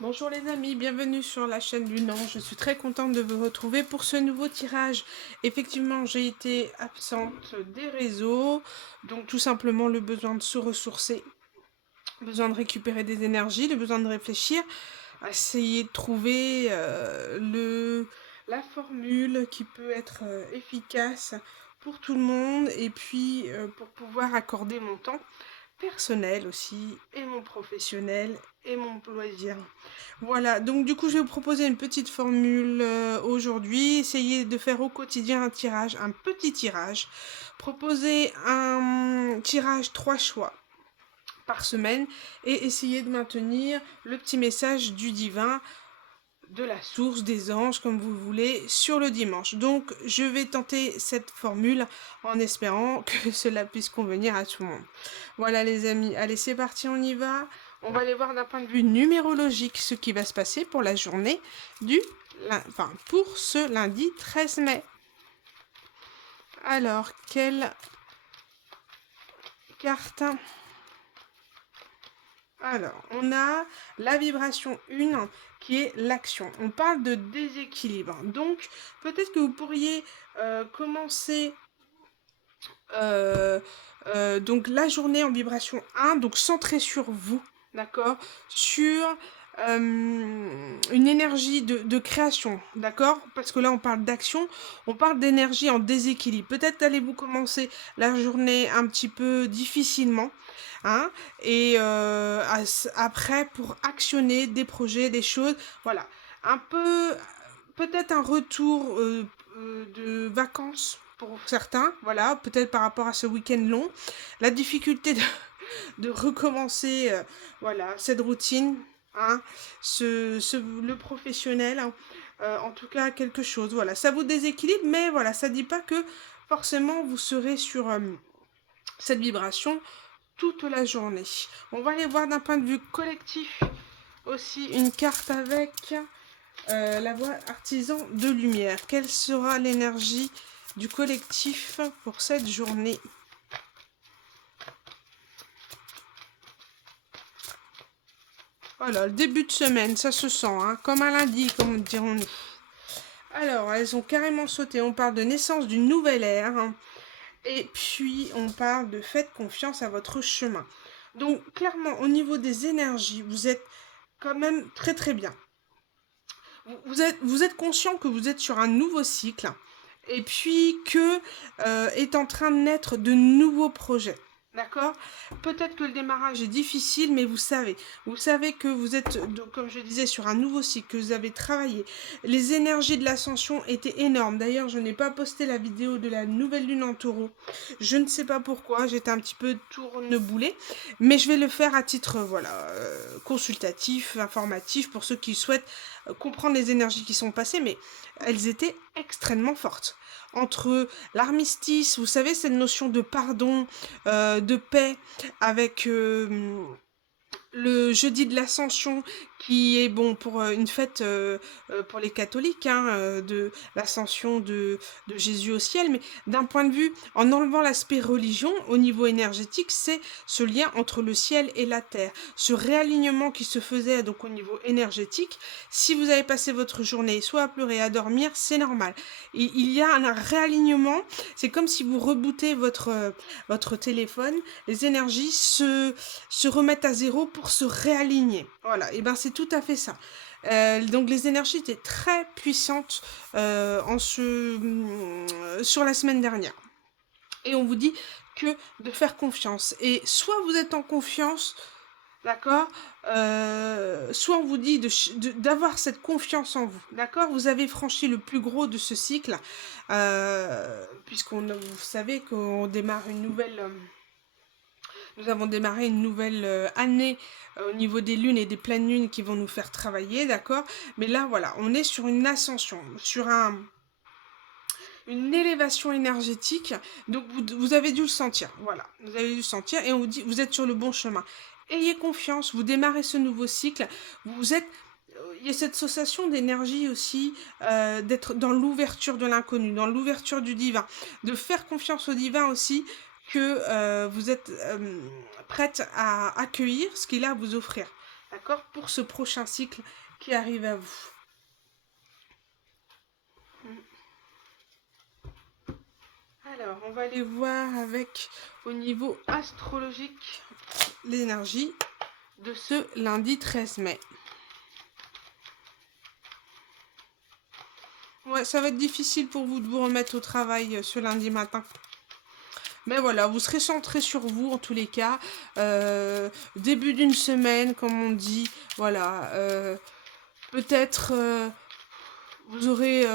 Bonjour les amis, bienvenue sur la chaîne du Nom. Je suis très contente de vous retrouver pour ce nouveau tirage. Effectivement, j'ai été absente des réseaux, donc tout simplement le besoin de se ressourcer, le besoin de récupérer des énergies, le besoin de réfléchir, essayer de trouver la formule qui peut être efficace pour tout le monde et puis pour pouvoir accorder mon temps personnel aussi, et mon professionnel, et mon loisir. Voilà, donc du coup je vais vous proposer une petite formule aujourd'hui. Essayez de faire au quotidien un tirage, un petit tirage. Proposer un tirage 3 choix par semaine et essayez de maintenir le petit message du divin, de la source, des anges, comme vous voulez, sur le dimanche. Donc, je vais tenter cette formule en espérant que cela puisse convenir à tout le monde. Voilà les amis, allez c'est parti, on y va. On va aller voir d'un point de vue numérologique ce qui va se passer pour la journée pour ce lundi 13 mai. Alors, quelle carte? Alors, on a la vibration 1 qui est l'action. On parle de déséquilibre. Donc, peut-être que vous pourriez commencer euh, donc la journée en vibration 1, donc centré sur vous, d'accord? Sur une énergie de création, d'accord? Parce que là, on parle d'action, on parle d'énergie en déséquilibre. Peut-être allez-vous commencer la journée un petit peu difficilement, hein, et après pour actionner des projets, des choses, voilà, un peu, peut-être un retour de vacances pour certains, voilà, peut-être par rapport à ce week-end long, la difficulté de recommencer, voilà, cette routine, hein, le professionnel, hein, en tout cas quelque chose, voilà, ça vous déséquilibre, mais voilà, ça dit pas que forcément vous serez sur cette vibration toute la journée. On va aller voir d'un point de vue collectif aussi une carte avec la voix artisan de lumière. Quelle sera l'énergie du collectif pour cette journée? Voilà, le début de semaine, ça se sent, hein, comme un lundi, comme dirons-nous. Alors, elles ont carrément sauté. On parle de naissance d'une nouvelle ère, hein, et puis on parle de faites confiance à votre chemin. Donc, clairement, au niveau des énergies, vous êtes quand même très très bien. Vous êtes conscient que vous êtes sur un nouveau cycle et puis que est en train de naître de nouveaux projets. D'accord? Peut-être que le démarrage est difficile, mais vous savez que vous êtes, donc, comme je disais, sur un nouveau cycle, que vous avez travaillé. Les énergies de l'ascension étaient énormes. D'ailleurs, je n'ai pas posté la vidéo de la nouvelle lune en taureau. Je ne sais pas pourquoi, j'étais un petit peu tourneboulée, mais je vais le faire à titre, voilà, consultatif, informatif, pour ceux qui souhaitent comprendre les énergies qui sont passées, mais elles étaient extrêmement fortes. Entre l'armistice, vous savez, cette notion de pardon, de paix, avec le jeudi de l'Ascension, qui est bon pour une fête pour les catholiques, hein, de l'ascension de Jésus au ciel, mais d'un point de vue, en enlevant l'aspect religion, au niveau énergétique, c'est ce lien entre le ciel et la terre, ce réalignement qui se faisait donc au niveau énergétique. Si vous avez passé votre journée soit à pleurer, à dormir, c'est normal. Et il y a un réalignement, c'est comme si vous rebootez votre téléphone, les énergies se remettent à zéro pour se réaligner. Voilà, et ben c'est tout à fait ça. Donc les énergies étaient très puissantes sur la semaine dernière. Et on vous dit que de faire confiance. Et soit vous êtes en confiance, d'accord, soit on vous dit d'avoir cette confiance en vous, d'accord. Vous avez franchi le plus gros de ce cycle, vous savez qu'on démarre une nouvelle... nous avons démarré une nouvelle année au niveau des lunes et des pleines lunes qui vont nous faire travailler, d'accord. Mais là, voilà, on est sur une ascension, sur une élévation énergétique. Donc, vous avez dû le sentir, voilà. Vous avez dû le sentir et on vous dit, vous êtes sur le bon chemin. Ayez confiance, vous démarrez ce nouveau cycle. Vous êtes il y a cette sensation d'énergie aussi, d'être dans l'ouverture de l'inconnu, dans l'ouverture du divin, de faire confiance au divin aussi, que vous êtes prête à accueillir ce qu'il a à vous offrir. d'accord, pour ce prochain cycle qui arrive à vous. Alors, on va aller voir avec, au niveau astrologique, l'énergie de ce lundi 13 mai. Ouais, ça va être difficile pour vous de vous remettre au travail ce lundi matin. Mais voilà, vous serez centré sur vous en tous les cas. Début d'une semaine, comme on dit. Voilà. Peut-être vous aurez...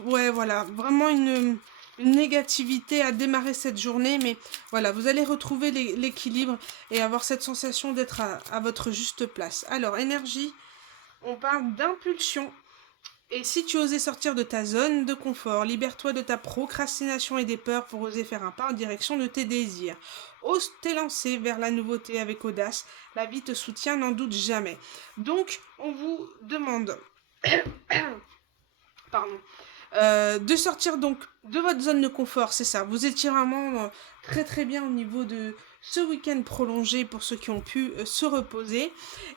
ouais, voilà. Vraiment une négativité à démarrer cette journée. Mais voilà, vous allez retrouver l'équilibre et avoir cette sensation d'être à votre juste place. Alors, énergie, on parle d'impulsion. Et si tu osais sortir de ta zone de confort, libère-toi de ta procrastination et des peurs pour oser faire un pas en direction de tes désirs. Ose t'élancer vers la nouveauté avec audace. La vie te soutient, n'en doute jamais. Donc, on vous demande pardon, de sortir donc de votre zone de confort, c'est ça. Vous étiez vraiment très très bien au niveau de ce week-end prolongé pour ceux qui ont pu se reposer.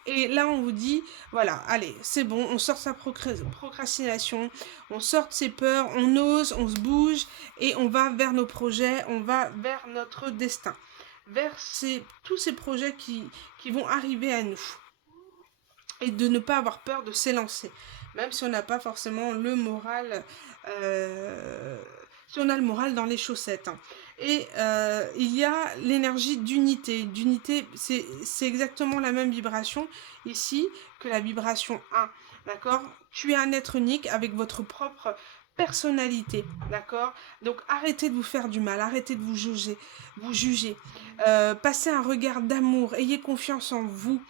Et là, on vous dit, voilà, allez, c'est bon, on sort sa procrastination, on sort de ses peurs, on ose, on se bouge et on va vers nos projets, on va vers notre destin, vers tous ces projets qui vont arriver à nous. Et de ne pas avoir peur de s'élancer. Même si on n'a pas forcément le moral, si on a le moral dans les chaussettes. Hein. Et il y a l'énergie d'unité. D'unité, c'est exactement la même vibration ici que la vibration 1. D'accord? Tu es un être unique avec votre propre personnalité. D'accord? Donc arrêtez de vous faire du mal, arrêtez de vous juger. Passez un regard d'amour, ayez confiance en vous.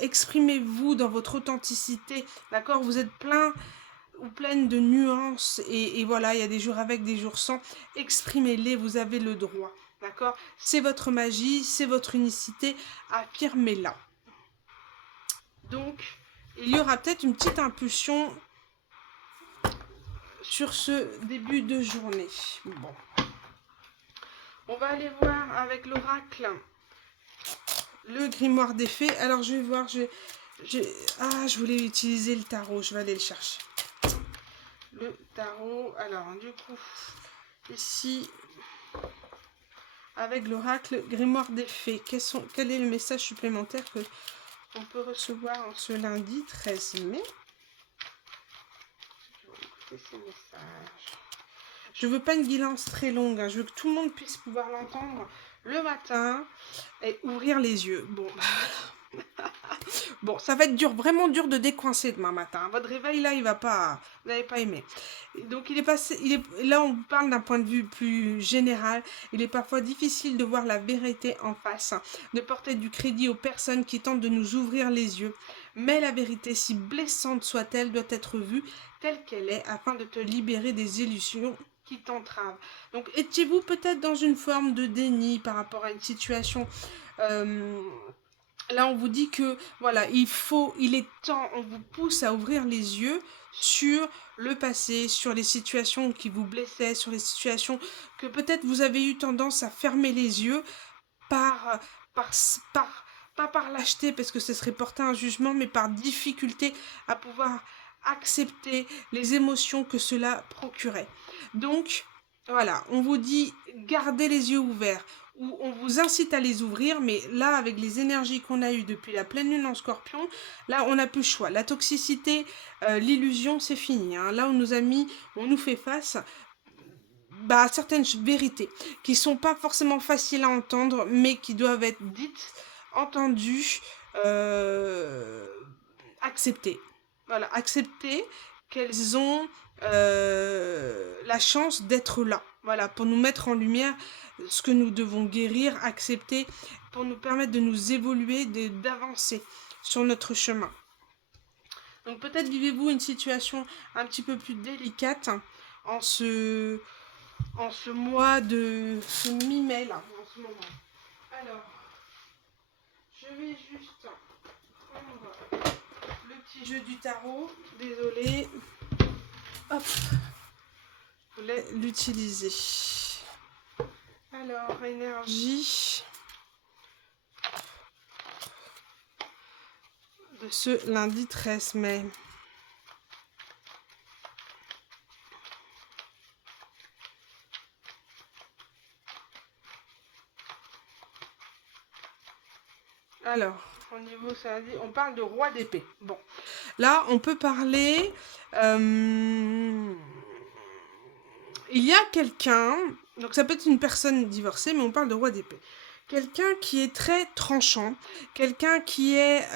Exprimez-vous dans votre authenticité, d'accord? Vous êtes plein ou pleine de nuances et voilà, il y a des jours avec, des jours sans. Exprimez-les, vous avez le droit, d'accord? C'est votre magie, c'est votre unicité, affirmez-la. Donc, il y aura peut-être une petite impulsion sur ce début de journée. Bon. On va aller voir avec l'oracle le grimoire des fées. Alors, je vais voir, je voulais utiliser le tarot, je vais aller le chercher. Le tarot, alors, du coup, ici, avec l'oracle grimoire des fées, quel est le message supplémentaire que on peut recevoir en ce lundi 13 mai? Je vais écouter ces messages. Je veux pas une guidance très longue, hein. Je veux que tout le monde puisse pouvoir l'entendre le matin et ouvrir les yeux. Bon, bon, ça va être dur, vraiment dur de décoincer demain matin. Votre réveil là, il va pas, vous n'allez pas aimer. Donc là, on parle d'un point de vue plus général. Il est parfois difficile de voir la vérité en face, de porter du crédit aux personnes qui tentent de nous ouvrir les yeux. Mais la vérité, si blessante soit-elle, doit être vue telle qu'elle est, afin de te libérer des illusions qui t'entravent. Donc, étiez-vous peut-être dans une forme de déni par rapport à une situation là, on vous dit que, voilà, il est temps, on vous pousse à ouvrir les yeux sur le passé, sur les situations qui vous blessaient, sur les situations que peut-être vous avez eu tendance à fermer les yeux par, par, pas par lâcheté, parce que ce serait porter un jugement, mais par difficulté à pouvoir accepter les émotions que cela procurait. Donc, voilà, on vous dit gardez les yeux ouverts, ou on vous incite à les ouvrir, mais là, avec les énergies qu'on a eues depuis la pleine lune en Scorpion, là, on n'a plus le choix. La toxicité, l'illusion, c'est fini. Hein. Là, on nous fait face à certaines vérités qui sont pas forcément faciles à entendre, mais qui doivent être dites, entendues, acceptées. Voilà, accepter qu'elles ont la chance d'être là. Voilà, pour nous mettre en lumière ce que nous devons guérir, accepter, pour nous permettre de nous évoluer, d'avancer sur notre chemin. Donc peut-être vivez-vous une situation un petit peu plus délicate en ce mois de ce mi-mai là, en ce moment. Alors, je vais juste prendre le petit jeu du tarot. Désolée. Hop. Je voulais l'utiliser. Alors, énergie. de ce lundi 13 mai. Alors, au niveau, ça dit, on parle de roi d'épée. Bon, là, on peut parler... il y a quelqu'un, donc ça peut être une personne divorcée, mais on parle de roi d'épée. Quelqu'un qui est très tranchant, quelqu'un qui est...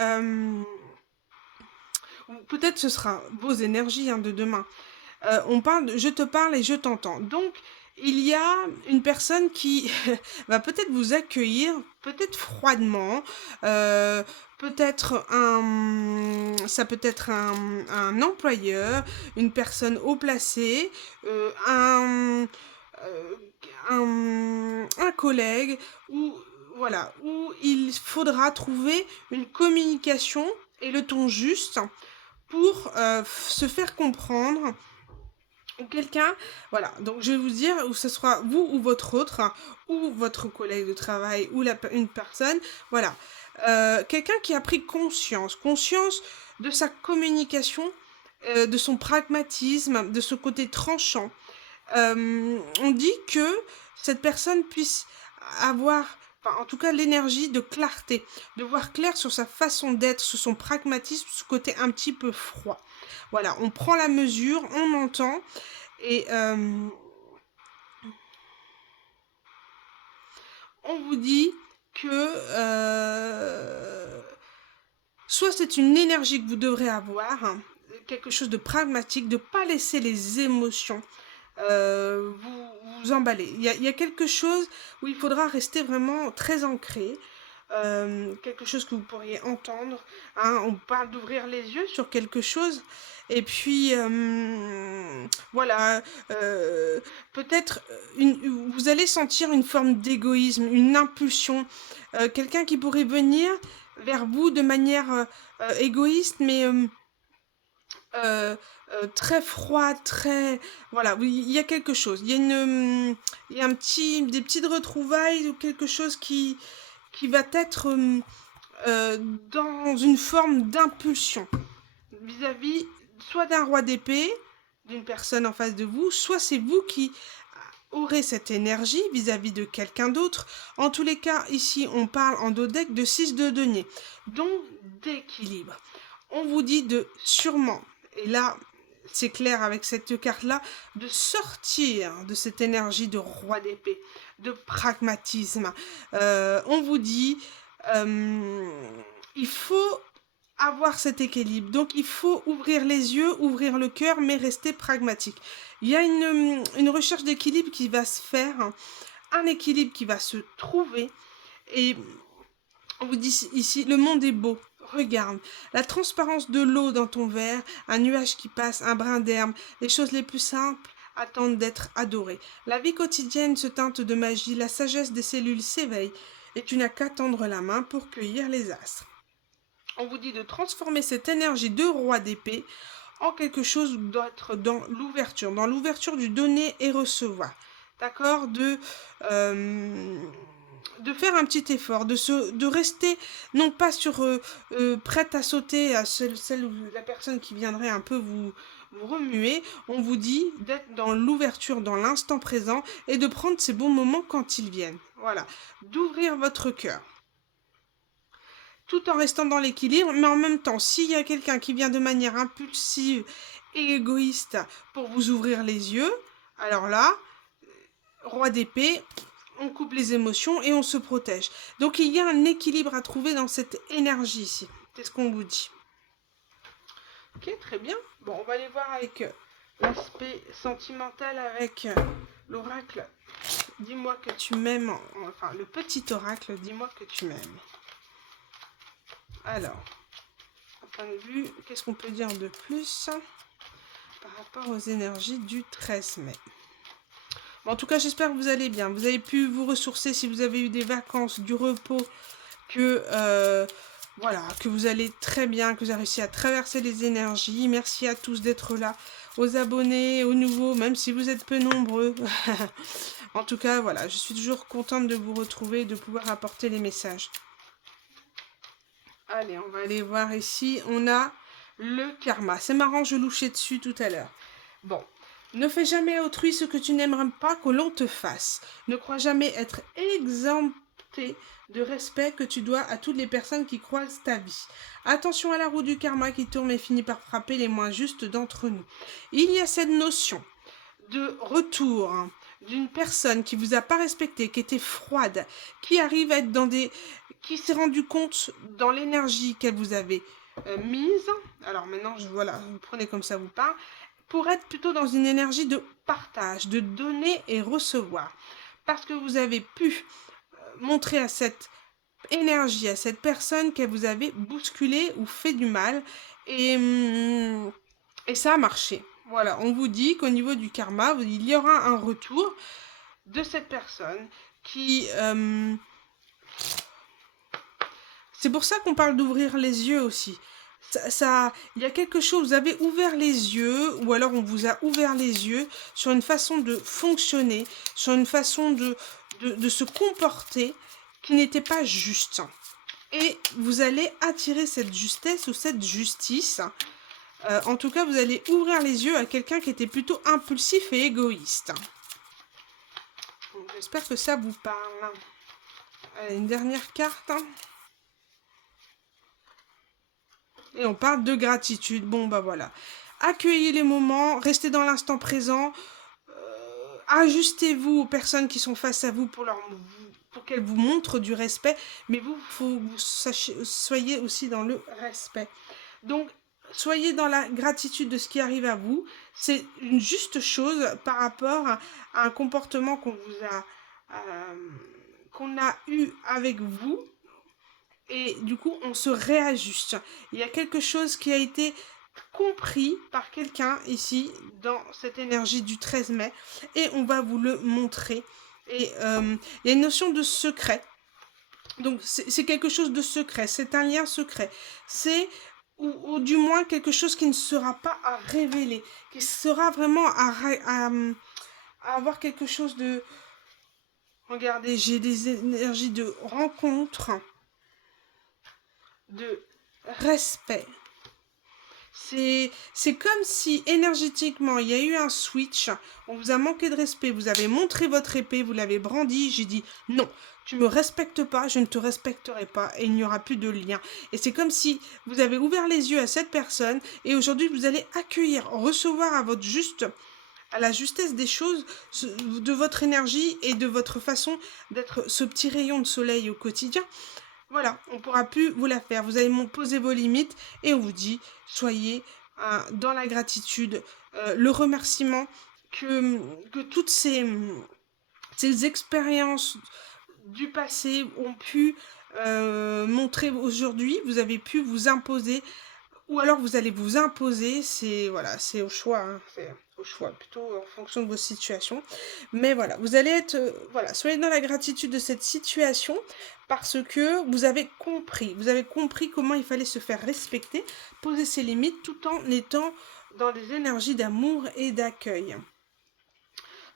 peut-être ce sera vos énergies de demain. On parle de je te parle et je t'entends. Donc, il y a une personne qui va peut-être vous accueillir, peut-être froidement, ça peut être un employeur, une personne haut placée, un collègue, ou voilà, où il faudra trouver une communication et le ton juste pour se faire comprendre. Ou quelqu'un, voilà, donc je vais vous dire, où ce soit vous ou votre autre, ou votre collègue de travail, ou une personne, voilà. Quelqu'un qui a pris conscience de sa communication, de son pragmatisme, de ce côté tranchant. On dit que cette personne puisse avoir, enfin, en tout cas l'énergie de clarté, de voir clair sur sa façon d'être, sur son pragmatisme, ce côté un petit peu froid. Voilà, on prend la mesure, on entend, et on vous dit que soit c'est une énergie que vous devrez avoir, quelque chose de pragmatique, de ne pas laisser les émotions vous emballer. Il y a quelque chose où il faudra rester vraiment très ancré. Quelque chose que vous pourriez entendre. On parle d'ouvrir les yeux sur quelque chose. Et puis, voilà, peut-être vous allez sentir une forme d'égoïsme, une impulsion. Quelqu'un qui pourrait venir vers vous de manière égoïste, mais très froide, très... Voilà, il y a quelque chose. Il y a des petites retrouvailles ou quelque chose qui va être dans une forme d'impulsion vis-à-vis soit d'un roi d'épée, d'une personne en face de vous, soit c'est vous qui aurez cette énergie vis-à-vis de quelqu'un d'autre. En tous les cas, ici, on parle en dodeck de 6 de denier, donc d'équilibre. On vous dit de sûrement, et là, c'est clair avec cette carte-là, de sortir de cette énergie de roi d'épée, de pragmatisme. On vous dit, il faut avoir cet équilibre. Donc, il faut ouvrir les yeux, ouvrir le cœur, mais rester pragmatique. Il y a une recherche d'équilibre qui va se faire, un équilibre qui va se trouver. Et on vous dit ici, le monde est beau. Regarde, la transparence de l'eau dans ton verre, un nuage qui passe, un brin d'herbe, les choses les plus simples attendent d'être adorées. La vie quotidienne se teinte de magie, la sagesse des cellules s'éveille, et tu n'as qu'à tendre la main pour cueillir les astres. On vous dit de transformer cette énergie de roi d'épée en quelque chose d'autre dans l'ouverture du donner et recevoir. D'accord, de faire un petit effort, de rester non pas sur prête à sauter à celle ou la personne qui viendrait un peu vous remuer. On vous dit d'être dans l'ouverture, dans l'instant présent et de prendre ces bons moments quand ils viennent. Voilà, d'ouvrir votre cœur. Tout en restant dans l'équilibre, mais en même temps, s'il y a quelqu'un qui vient de manière impulsive et égoïste pour vous ouvrir les yeux, alors là, roi d'épée, on coupe les émotions et on se protège. Donc il y a un équilibre à trouver dans cette énergie ici. C'est ce qu'on vous dit. Ok, très bien. Bon, on va aller voir avec l'aspect sentimental avec l'oracle. Dis-moi que tu m'aimes. Enfin, le petit oracle, dis-moi que tu m'aimes. Alors, à point de vue, qu'est-ce qu'on peut dire de plus par rapport aux énergies du 13 mai? Bon, en tout cas, j'espère que vous allez bien. Vous avez pu vous ressourcer si vous avez eu des vacances, du repos, voilà, que vous allez très bien, que vous avez réussi à traverser les énergies. Merci à tous d'être là, aux abonnés, aux nouveaux, même si vous êtes peu nombreux. En tout cas, voilà, je suis toujours contente de vous retrouver et de pouvoir apporter les messages. Allez, on va aller voir ici. On a le karma. C'est marrant, je louchais dessus tout à l'heure. Bon. Ne fais jamais à autrui ce que tu n'aimerais pas que l'on te fasse. Ne crois jamais être exempté de respect que tu dois à toutes les personnes qui croisent ta vie. Attention à la roue du karma qui tourne et finit par frapper les moins justes d'entre nous. Il y a cette notion de retour d'une personne qui vous a pas respecté, qui était froide, qui arrive à être dans des... qui s'est rendu compte dans l'énergie qu'elle vous avait mise. Alors maintenant, voilà, vous prenez comme ça vous parle, pour être plutôt dans une énergie de partage, de donner et recevoir. Parce que vous avez pu montrer à cette énergie, à cette personne qu'elle vous avait bousculé ou fait du mal. Et ça a marché. Voilà, on vous dit qu'au niveau du karma, il y aura un retour de cette personne qui... C'est pour ça qu'on parle d'ouvrir les yeux aussi. Il y a quelque chose, vous avez ouvert les yeux, ou alors on vous a ouvert les yeux sur une façon de fonctionner, sur une façon de se comporter qui n'était pas juste. Et vous allez attirer cette justesse ou cette justice. En tout cas, vous allez ouvrir les yeux à quelqu'un qui était plutôt impulsif et égoïste. J'espère que ça vous parle. Allez, une dernière carte. Et on parle de gratitude. Bon, bah voilà. Accueillez les moments, restez dans l'instant présent. Ajustez-vous aux personnes qui sont face à vous pour qu'elles vous montrent du respect. Mais vous, faut que vous soyez aussi dans le respect. Donc, soyez dans la gratitude de ce qui arrive à vous. C'est une juste chose par rapport à un comportement qu'on a eu avec vous. Et du coup, on se réajuste. Il y a quelque chose qui a été compris par quelqu'un ici, dans cette énergie du 13 mai. Et on va vous le montrer. Et il y a une notion de secret. Donc, c'est quelque chose de secret. C'est un lien secret. C'est... Ou du moins quelque chose qui ne sera pas à révéler. Qui sera vraiment à avoir quelque chose de... Regardez, j'ai des énergies de rencontre, de respect. C'est comme si énergétiquement il y a eu un switch, on vous a manqué de respect, vous avez montré votre épée, vous l'avez brandie, j'ai dit non, tu me respectes pas, je ne te respecterai pas et il n'y aura plus de lien. Et c'est comme si vous avez ouvert les yeux à cette personne et aujourd'hui vous allez accueillir, recevoir à la justesse des choses, de votre énergie et de votre façon d'être ce petit rayon de soleil au quotidien. Voilà, on ne pourra plus vous la faire. Vous allez poser vos limites et on vous dit, soyez dans la gratitude, le remerciement que toutes ces expériences du passé ont pu montrer aujourd'hui. Vous avez pu vous imposer, ou alors vous allez vous imposer, c'est voilà, c'est au choix, hein, c'est au choix, plutôt en fonction de vos situations. Mais voilà, vous allez être, voilà, soyez dans la gratitude de cette situation parce que vous avez compris comment il fallait se faire respecter, poser ses limites tout en étant dans des énergies d'amour et d'accueil.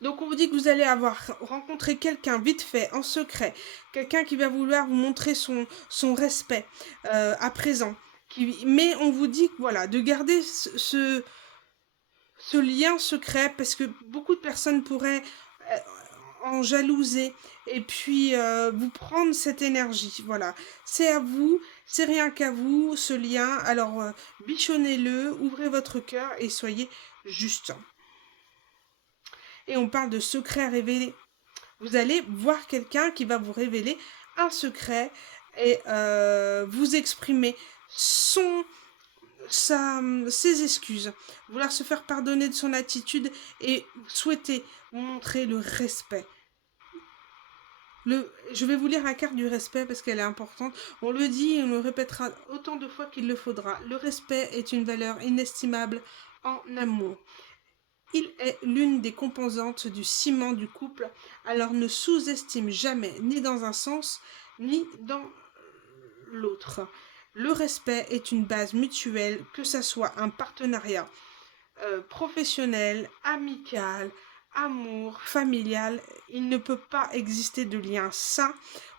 Donc on vous dit que vous allez avoir rencontré quelqu'un vite fait, en secret, quelqu'un qui va vouloir vous montrer son respect à présent. Mais on vous dit voilà, de garder ce lien secret parce que beaucoup de personnes pourraient en jalouser et puis vous prendre cette énergie. Voilà, c'est à vous, c'est rien qu'à vous ce lien. Alors bichonnez-le, ouvrez votre cœur et soyez juste. Et on parle de secret à révéler. Vous allez voir quelqu'un qui va vous révéler un secret et vous exprimer ses excuses, vouloir se faire pardonner de son attitude et souhaiter montrer le respect. Je vais vous lire la carte du respect parce qu'elle est importante. On le dit et on le répétera autant de fois qu'il le faudra. Le respect est une valeur inestimable en amour. Il est l'une des composantes du ciment du couple, alors ne sous-estime jamais, ni dans un sens, ni dans l'autre. Le respect est une base mutuelle, que ce soit un partenariat professionnel, amical, amour, familial. Il ne peut pas exister de lien sain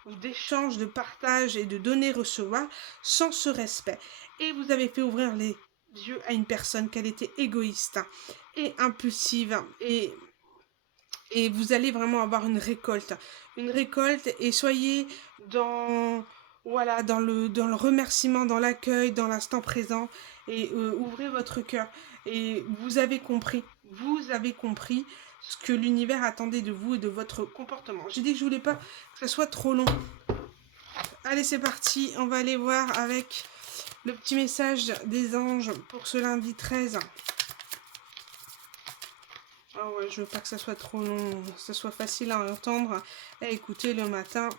ou d'échange, de partage et de donner-recevoir sans ce respect. Et vous avez fait ouvrir les yeux à une personne qu'elle était égoïste et impulsive et vous allez vraiment avoir une récolte et soyez dans voilà dans le remerciement, dans l'accueil, dans l'instant présent et ouvrez votre cœur et vous avez compris ce que l'univers attendait de vous et de votre comportement. J'ai dit que je voulais pas que ça soit trop long. Allez, c'est parti, on va aller voir avec le petit message des anges pour ce lundi 13. Ah ouais, je veux pas que ça soit trop long, que ça soit facile à entendre et à écouter le matin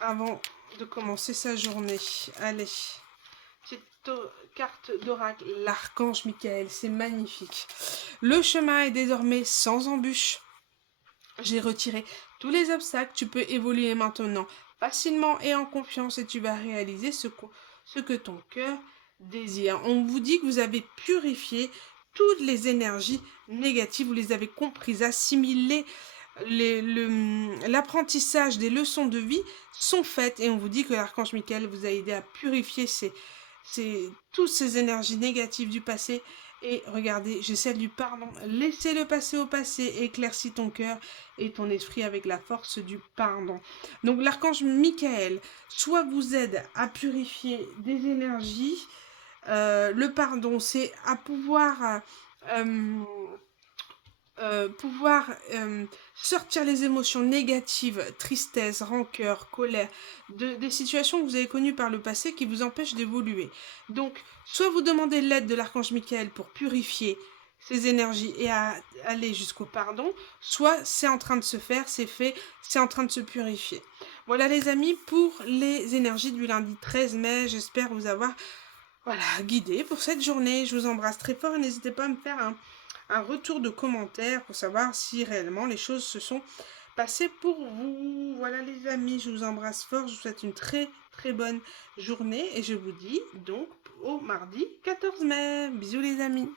avant de commencer sa journée. Allez, petite carte d'oracle, l'archange Michael, c'est magnifique. Le chemin est désormais sans embûche. J'ai retiré tous les obstacles, tu peux évoluer maintenant facilement et en confiance et tu vas réaliser ce que ton cœur désire. On vous dit que vous avez purifié toutes les énergies négatives, vous les avez comprises, assimilées, l'apprentissage des leçons de vie sont faites et on vous dit que l'archange Michael vous a aidé à purifier toutes ces énergies négatives du passé. Et regardez, j'essaie du pardon. Laissez le passé au passé, éclaircis ton cœur et ton esprit avec la force du pardon. Donc l'archange Michael, soit vous aide à purifier des énergies, le pardon, c'est à pouvoir sortir les émotions négatives, tristesse, rancœur, colère, des situations que vous avez connues par le passé qui vous empêchent d'évoluer. Donc, soit vous demandez l'aide de l'archange Michael pour purifier ces énergies et à aller jusqu'au pardon, soit c'est en train de se faire, c'est fait, c'est en train de se purifier. Voilà les amis pour les énergies du lundi 13 mai, j'espère vous avoir guidé pour cette journée. Je vous embrasse très fort et n'hésitez pas à me faire un retour de commentaire pour savoir si réellement les choses se sont passées pour vous. Voilà les amis, je vous embrasse fort, je vous souhaite une très très bonne journée et je vous dis donc au mardi 14 mai. Bisous les amis.